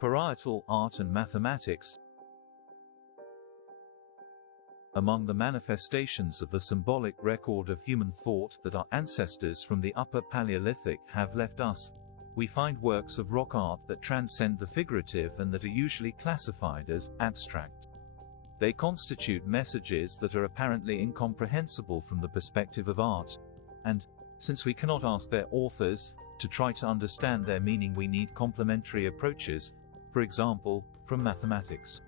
Parietal art and mathematics. Among the manifestations of the symbolic record of human thought that our ancestors from the Upper Paleolithic have left us, we find works of rock art that transcend the figurative and that are usually classified as abstract. They constitute messages that are apparently incomprehensible from the perspective of art, and, since we cannot ask their authors to try to understand their meaning, we need complementary approaches, for example, from mathematics.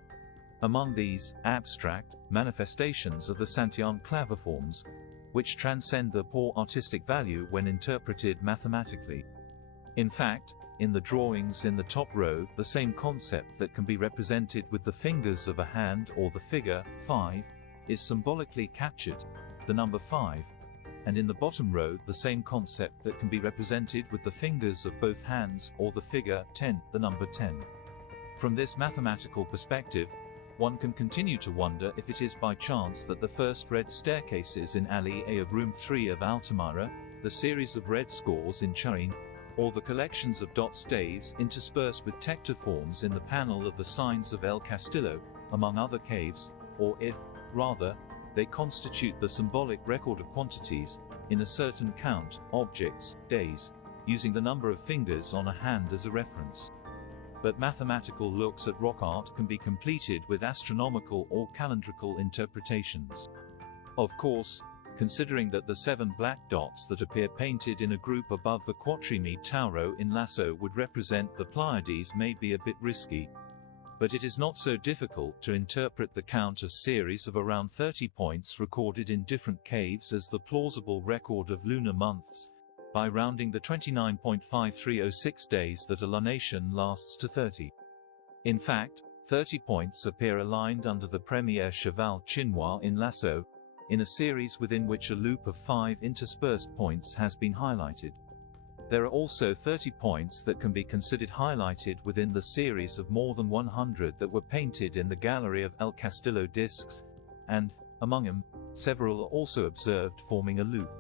Among these abstract manifestations are the Santian claviforms, which transcend the poor artistic value when interpreted mathematically. In fact, in the drawings in the top row, the same concept that can be represented with the fingers of a hand or the figure 5 is symbolically captured, the number 5, and in the bottom row the same concept that can be represented with the fingers of both hands or the figure 10, the number 10. From this mathematical perspective, one can continue to wonder if it is by chance that the first red staircases in Alley A of Room 3 of Altamira, the series of red scores in Turin, or the collections of dot staves interspersed with tectiforms in the panel of the signs of El Castillo, among other caves, or if, rather, they constitute the symbolic record of quantities, in a certain count, objects, days, using the number of fingers on a hand as a reference. But mathematical looks at rock art can be completed with astronomical or calendrical interpretations. Of course, considering that the 7 black dots that appear painted in a group above the Quattrini Tauro in Lasso would represent the Pleiades may be a bit risky. But it is not so difficult to interpret the count of series of around 30 points recorded in different caves as the plausible record of lunar months, by rounding the 29.5306 days that a lunation lasts to 30. In fact, 30 points appear aligned under the Premier Cheval Chinois in Lasso, in a series within which a loop of 5 interspersed points has been highlighted. There are also 30 points that can be considered highlighted within the series of more than 100 that were painted in the gallery of El Castillo discs, and, among them, several are also observed forming a loop.